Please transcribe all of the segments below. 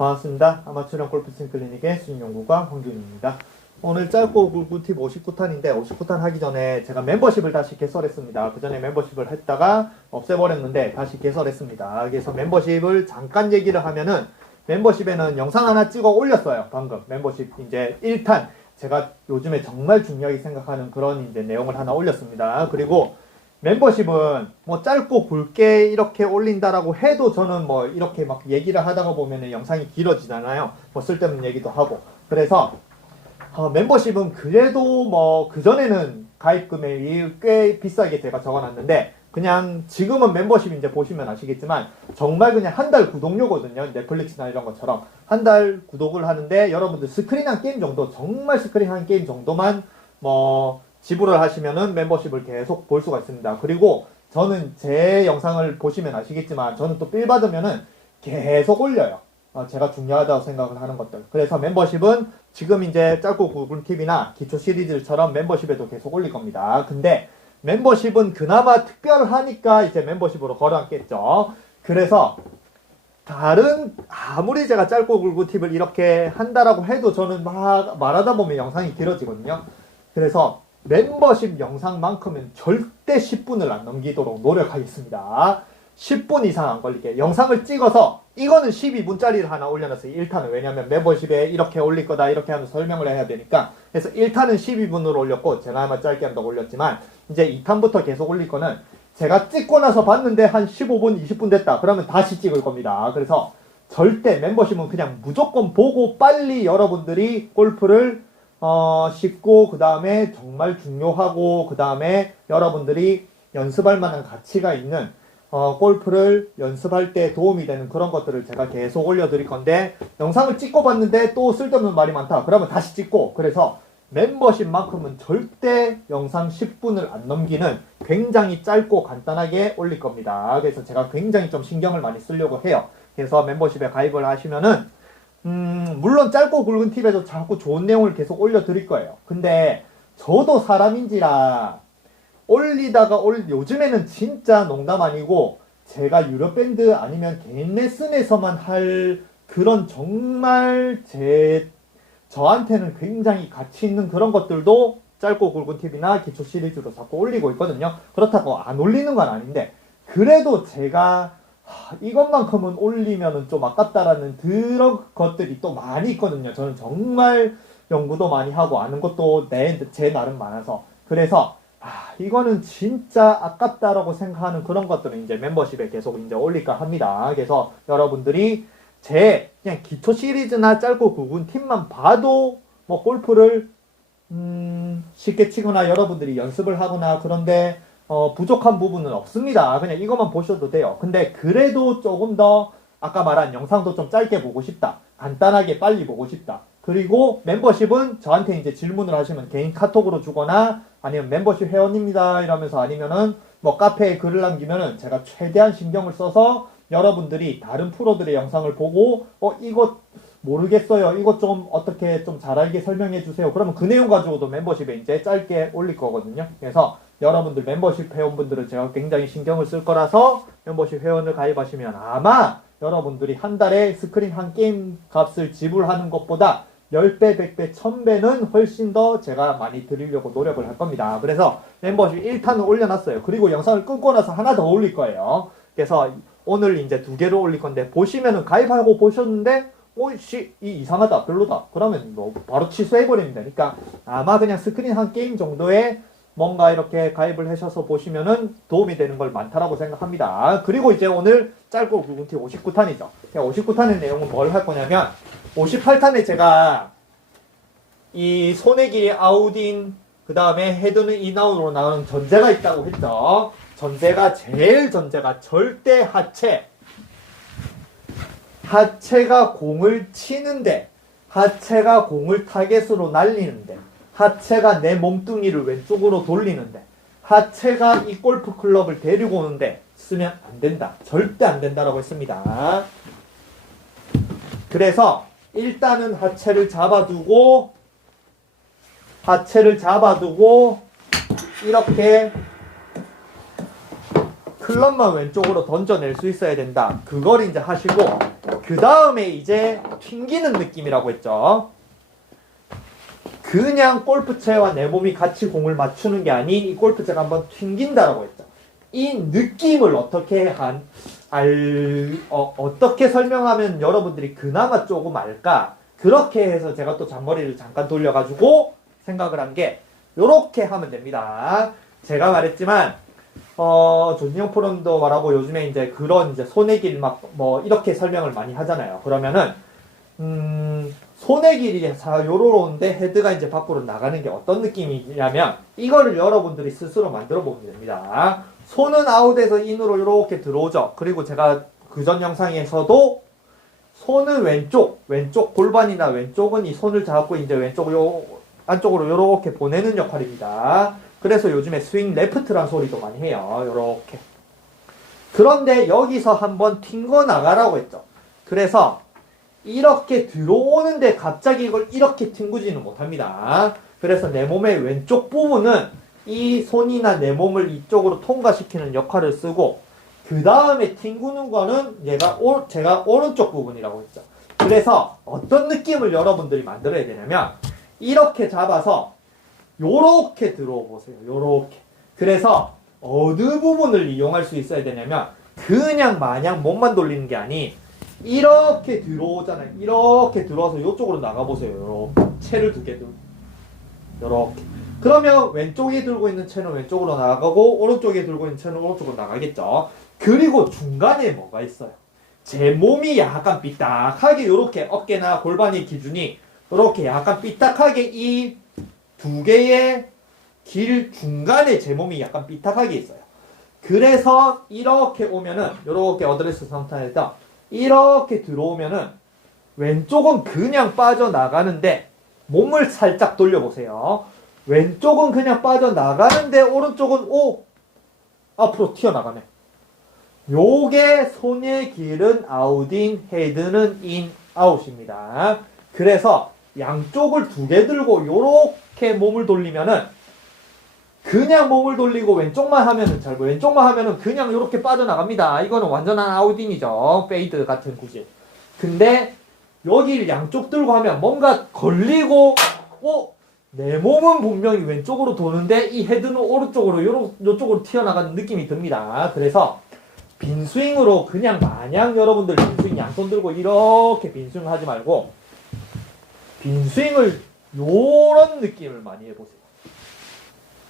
반갑습니다. 아마추어 골프스윙 클리닉의 스윙연구가 황균입니다. 오늘 짧고 굵고 팁 59탄인데 59탄 하기 전에 제가 멤버십을 다시 개설했습니다. 그 전에 멤버십을 했다가 없애버렸는데 다시 개설했습니다. 그래서 멤버십을 잠깐 얘기를 하면은 멤버십에는 영상 하나 찍어 올렸어요. 방금 멤버십 이제 1탄 제가 요즘에 정말 중요하게 생각하는 그런 이제 내용을 하나 올렸습니다. 그리고 멤버십은 뭐 짧고 굵게 이렇게 올린다라고 해도 저는 뭐 이렇게 막 얘기를 하다가 보면은 영상이 길어지잖아요. 뭐 쓸데없는 얘기도 하고. 그래서 어, 멤버십은 그래도 뭐 그전에는 가입 금액이 꽤 비싸게 제가 적어놨는데 그냥 지금은 멤버십 이제 보시면 아시겠지만 정말 그냥 한 달 구독료거든요. 넷플릭스나 이런 것처럼 한 달 구독을 하는데 여러분들 스크린 한 게임 정도 정말 스크린 한 게임 정도만 뭐 지불을 하시면은 멤버십을 계속 볼 수가 있습니다. 그리고 저는 제 영상을 보시면 아시겠지만 저는 또 빌 받으면은 계속 올려요. 어, 제가 중요하다고 생각을 하는 것들. 그래서 멤버십은 지금 이제 짧고 굵은 팁이나 기초 시리즈처럼 멤버십에도 계속 올릴 겁니다. 근데 멤버십은 그나마 특별하니까 이제 멤버십으로 걸어놨겠죠. 그래서 다른 아무리 제가 짧고 굵은 팁을 이렇게 한다라고 해도 저는 막 말하다 보면 영상이 길어지거든요. 그래서 멤버십 영상만큼은 절대 10분을 안 넘기도록 노력하겠습니다. 10분 이상 안 걸리게 영상을 찍어서 이거는 12분짜리를 하나 올려놨어요. 1탄은 왜냐면 멤버십에 이렇게 올릴 거다 이렇게 하면 설명을 해야 되니까 그래서 1탄은 12분으로 올렸고 제가 아마 짧게 한다고 올렸지만 이제 2탄부터 계속 올릴 거는 제가 찍고 나서 봤는데 한 15분 20분 됐다 그러면 다시 찍을 겁니다. 그래서 절대 멤버십은 그냥 무조건 보고 빨리 여러분들이 골프를 어, 쉽고 그 다음에 정말 중요하고 그 다음에 여러분들이 연습할 만한 가치가 있는 어, 골프를 연습할 때 도움이 되는 그런 것들을 제가 계속 올려드릴 건데 영상을 찍고 봤는데 또 쓸데없는 말이 많다. 그러면 다시 찍고. 그래서 멤버십만큼은 절대 영상 10분을 안 넘기는 굉장히 짧고 간단하게 올릴 겁니다. 그래서 제가 굉장히 좀 신경을 많이 쓰려고 해요. 그래서 멤버십에 가입을 하시면은 음, 물론 짧고 굵은 팁에도 자꾸 좋은 내용을 계속 올려드릴 거예요. 근데 저도 사람인지라 올리다가 올, 요즘에는 진짜 농담 아니고 제가 유료 밴드 아니면 개인 레슨에서만 할 그런 정말 제, 저한테는 굉장히 가치 있는 그런 것들도 짧고 굵은 팁이나 기초 시리즈로 자꾸 올리고 있거든요. 그렇다고 안 올리는 건 아닌데, 그래도 제가 하, 이것만큼은 올리면은 좀 아깝다라는 그런 것들이 또 많이 있거든요. 저는 정말 연구도 많이 하고 아는 것도 내, 제 나름 많아서. 그래서, 아, 이거는 진짜 아깝다라고 생각하는 그런 것들은 이제 멤버십에 계속 이제 올릴까 합니다. 그래서 여러분들이 제 그냥 기초 시리즈나 짧고 굵은 팁만 봐도 뭐 골프를 음, 쉽게 치거나 여러분들이 연습을 하거나 그런데 어, 부족한 부분은 없습니다. 그냥 이것만 보셔도 돼요. 근데 그래도 조금 더 아까 말한 영상도 좀 짧게 보고 싶다. 간단하게 빨리 보고 싶다. 그리고 멤버십은 저한테 이제 질문을 하시면 개인 카톡으로 주거나 아니면 멤버십 회원입니다 이러면서 아니면은 뭐 카페에 글을 남기면은 제가 최대한 신경을 써서 여러분들이 다른 프로들의 영상을 보고 어 이거 모르겠어요. 이것 좀 어떻게 좀 잘 알게 설명해 주세요. 그러면 그 내용 가지고도 멤버십에 이제 짧게 올릴 거거든요. 그래서 여러분들 멤버십 회원분들은 제가 굉장히 신경을 쓸 거라서 멤버십 회원을 가입하시면 아마 여러분들이 한 달에 스크린 한 게임 값을 지불하는 것보다 10배, 100배, 1000배는 훨씬 더 제가 많이 드리려고 노력을 할 겁니다. 그래서 멤버십 1탄을 올려놨어요. 그리고 영상을 끊고 나서 하나 더 올릴 거예요. 그래서 오늘 이제 두 개로 올릴 건데 보시면은 가입하고 보셨는데 오씨 이 이상하다 별로다 그러면 뭐 바로 취소해버리면 되니까 아마 그냥 스크린 한 게임 정도의 뭔가 이렇게 가입을 하셔서 보시면은 도움이 되는 걸 많다라고 생각합니다. 그리고 이제 오늘 짧고 굵은 티 59탄이죠. 59탄의 내용은 뭘 할 거냐면 58탄에 제가 이 길이 아우딘 그 다음에 헤드는 인아웃으로 나오는 전제가 있다고 했죠. 전제가 제일 전제가 절대 하체 하체가 공을 치는데 하체가 공을 타겟으로 날리는데 하체가 내 몸뚱이를 왼쪽으로 돌리는데 하체가 이 골프 클럽을 데리고 오는데 쓰면 안 된다. 절대 안 된다라고 했습니다. 그래서 일단은 하체를 잡아두고 하체를 잡아두고 이렇게 클럽만 왼쪽으로 던져낼 수 있어야 된다. 그걸 이제 하시고 그 다음에 이제 튕기는 느낌이라고 했죠. 그냥 골프채와 내 몸이 같이 공을 맞추는 게 아닌 이 골프채가 한번 튕긴다라고 했죠. 이 느낌을 어떻게 한, 알, 어, 어떻게 설명하면 여러분들이 그나마 조금 알까? 그렇게 해서 제가 또 잔머리를 잠깐 돌려가지고 생각을 한 게, 요렇게 하면 됩니다. 제가 말했지만, 어, 조진영 프로님도 말하고 요즘에 이제 그런 이제 손의 길막 뭐 이렇게 설명을 많이 하잖아요. 그러면은, 음, 손의 길이 사 요로로운데 헤드가 이제 밖으로 나가는 게 어떤 느낌이냐면 이거를 여러분들이 스스로 만들어 보면 됩니다. 손은 아웃에서 인으로 이렇게 들어오죠. 그리고 제가 그 전 영상에서도 손은 왼쪽, 왼쪽 골반이나 왼쪽은 이 손을 잡고 이제 왼쪽 요 안쪽으로 이렇게 보내는 역할입니다. 그래서 요즘에 스윙 레프트란 소리도 많이 해요. 이렇게. 그런데 여기서 한번 튕거 나가라고 했죠. 그래서 이렇게 들어오는데 갑자기 이걸 이렇게 튕구지는 못합니다. 그래서 내 몸의 왼쪽 부분은 이 손이나 내 몸을 이쪽으로 통과시키는 역할을 쓰고 그 다음에 튕구는 거는 얘가 오, 제가 오른쪽 부분이라고 했죠. 그래서 어떤 느낌을 여러분들이 만들어야 되냐면 이렇게 잡아서 요렇게 들어오 보세요. 요렇게. 그래서 어느 부분을 이용할 수 있어야 되냐면 그냥 마냥 몸만 돌리는 게 아닌 이렇게 들어오잖아요. 이렇게 들어와서 이쪽으로 나가보세요. 이렇게 채를 두 개 들고 이렇게. 그러면 왼쪽에 들고 있는 채는 왼쪽으로 나가고 오른쪽에 들고 있는 채는 오른쪽으로 나가겠죠. 그리고 중간에 뭐가 있어요? 제 몸이 약간 삐딱하게 이렇게 어깨나 골반의 기준이 이렇게 약간 삐딱하게 이 두 개의 길 중간에 제 몸이 약간 삐딱하게 있어요. 그래서 이렇게 오면은 이렇게 어드레스 상태에서 이렇게 들어오면은 왼쪽은 그냥 빠져나가는데 몸을 살짝 돌려보세요. 왼쪽은 그냥 빠져나가는데 오른쪽은 오 앞으로 튀어나가네. 요게 손의 길은 아웃인 헤드는 인 아웃입니다. 그래서 양쪽을 두 개 들고 요렇게 몸을 돌리면은 그냥 몸을 돌리고 왼쪽만 하면은 잘. 왼쪽만 하면은 그냥 이렇게 빠져나갑니다. 이거는 완전한 아웃인이죠. 페이드 같은 구질. 근데 여기를 양쪽 들고 하면 뭔가 걸리고 어? 내 몸은 분명히 왼쪽으로 도는데 이 헤드는 오른쪽으로 요러, 요쪽으로 튀어나가는 느낌이 듭니다. 그래서 빈스윙으로 그냥 마냥 여러분들 빈스윙 양손 들고 이렇게 빈스윙 하지 말고 빈스윙을 요런 느낌을 많이 해보세요.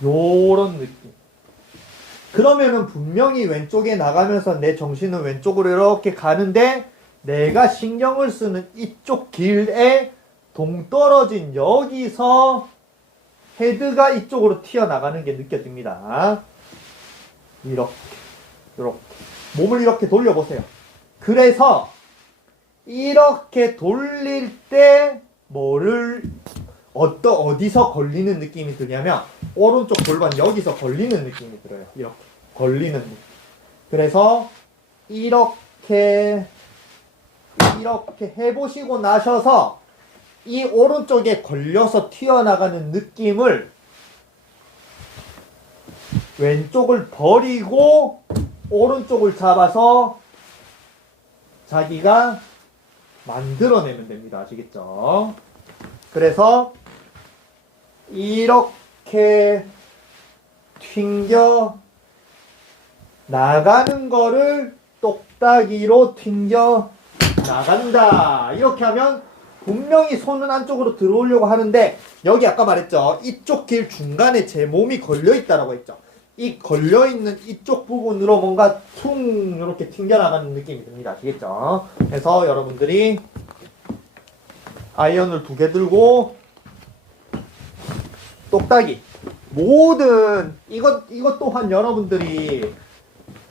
요런 느낌. 그러면은 분명히 왼쪽에 나가면서 내 정신은 왼쪽으로 이렇게 가는데 내가 신경을 쓰는 이쪽 길에 동떨어진 여기서 헤드가 이쪽으로 튀어나가는 게 느껴집니다. 이렇게, 이렇게. 몸을 이렇게 돌려보세요. 그래서 이렇게 돌릴 때 뭐를 어떠 어디서 걸리는 느낌이 드냐면 오른쪽 골반 여기서 걸리는 느낌이 들어요. 이렇게 걸리는 느낌. 그래서 이렇게 이렇게 해보시고 나셔서 이 오른쪽에 걸려서 튀어나가는 느낌을 왼쪽을 버리고 오른쪽을 잡아서 자기가 만들어내면 됩니다. 아시겠죠? 그래서 이렇게 튕겨 나가는 거를 똑딱이로 튕겨 나간다. 이렇게 하면 분명히 손은 안쪽으로 들어오려고 하는데 여기 아까 말했죠. 이쪽 길 중간에 제 몸이 걸려 있다라고 했죠. 이 걸려 있는 이쪽 부분으로 뭔가 퉁 이렇게 튕겨 나가는 느낌이 듭니다. 아시겠죠? 그래서 여러분들이 아이언을 두 개 들고 똑딱이 모든 이것 이것 또한 여러분들이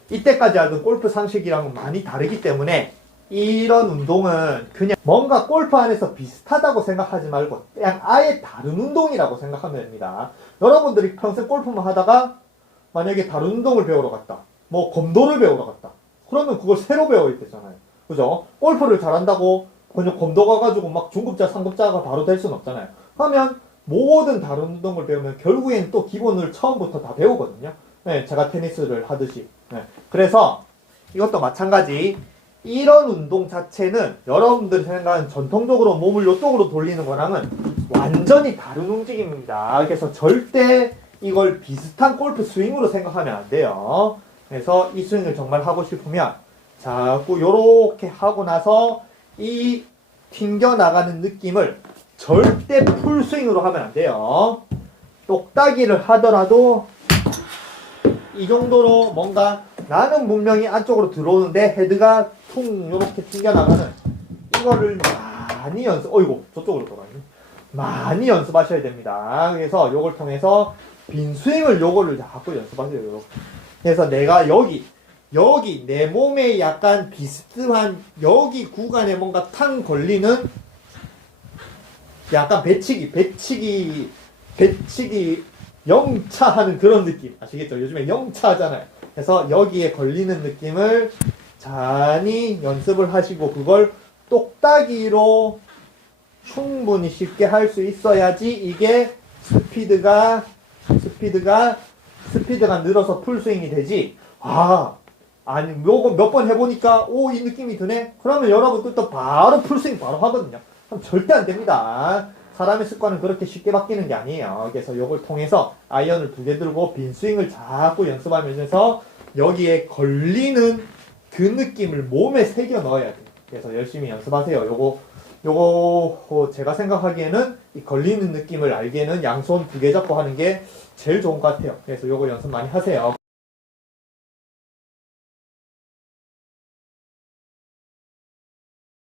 이때까지 알던 골프 상식이랑은 많이 다르기 때문에 이런 운동은 그냥 뭔가 골프 안에서 비슷하다고 생각하지 말고 그냥 아예 다른 운동이라고 생각하면 됩니다. 여러분들이 평생 골프만 하다가 만약에 다른 운동을 배우러 갔다. 뭐 검도를 배우러 갔다. 그러면 그걸 새로 배워야 되잖아요. 그죠? 골프를 잘한다고 그냥 검도 가가지고 막 중급자, 상급자가 바로 될 수는 없잖아요. 하면 모든 다른 운동을 배우면 결국엔 또 기본을 처음부터 다 배우거든요. 네, 제가 테니스를 하듯이. 네. 그래서 이것도 마찬가지. 이런 운동 자체는 여러분들이 생각하는 전통적으로 몸을 이쪽으로 돌리는 거랑은 완전히 다른 움직임입니다. 그래서 절대 이걸 비슷한 골프 스윙으로 생각하면 안 돼요. 그래서 이 스윙을 정말 하고 싶으면 자꾸 요렇게 하고 나서 이 튕겨 나가는 느낌을 절대 풀 스윙으로 하면 안 돼요. 똑딱이를 하더라도 이 정도로 뭔가 나는 분명히 안쪽으로 들어오는데 헤드가 퉁 요렇게 튕겨 나가는 이거를 많이 연습 어이구 저쪽으로 돌아가네 많이 연습하셔야 됩니다 그래서 요걸 통해서 빈 스윙을 요거를 자꾸 연습하세요 요렇게. 그래서 내가 여기 여기 내 몸에 약간 비슷한 여기 구간에 뭔가 탕 걸리는 약간 배치기 배치기 배치기 영차하는 그런 느낌 아시겠죠? 요즘에 영차하잖아요. 그래서 여기에 걸리는 느낌을 잔이 연습을 하시고 그걸 똑딱이로 충분히 쉽게 할 수 있어야지 이게 스피드가 스피드가 스피드가 늘어서 풀스윙이 되지. 아 아니 요거 몇 번 해보니까 오 이 느낌이 드네. 그러면 여러분들도 바로 풀스윙 바로 하거든요. 그럼 절대 안 됩니다. 사람의 습관은 그렇게 쉽게 바뀌는 게 아니에요. 그래서 이걸 통해서 아이언을 두 개 들고 빈 스윙을 자꾸 연습하면서 여기에 걸리는 그 느낌을 몸에 새겨 넣어야 돼요. 그래서 열심히 연습하세요. 요거 요거 어, 제가 생각하기에는 이 걸리는 느낌을 알기에는 양손 두 개 잡고 하는 게 제일 좋은 것 같아요. 그래서 요거 연습 많이 하세요.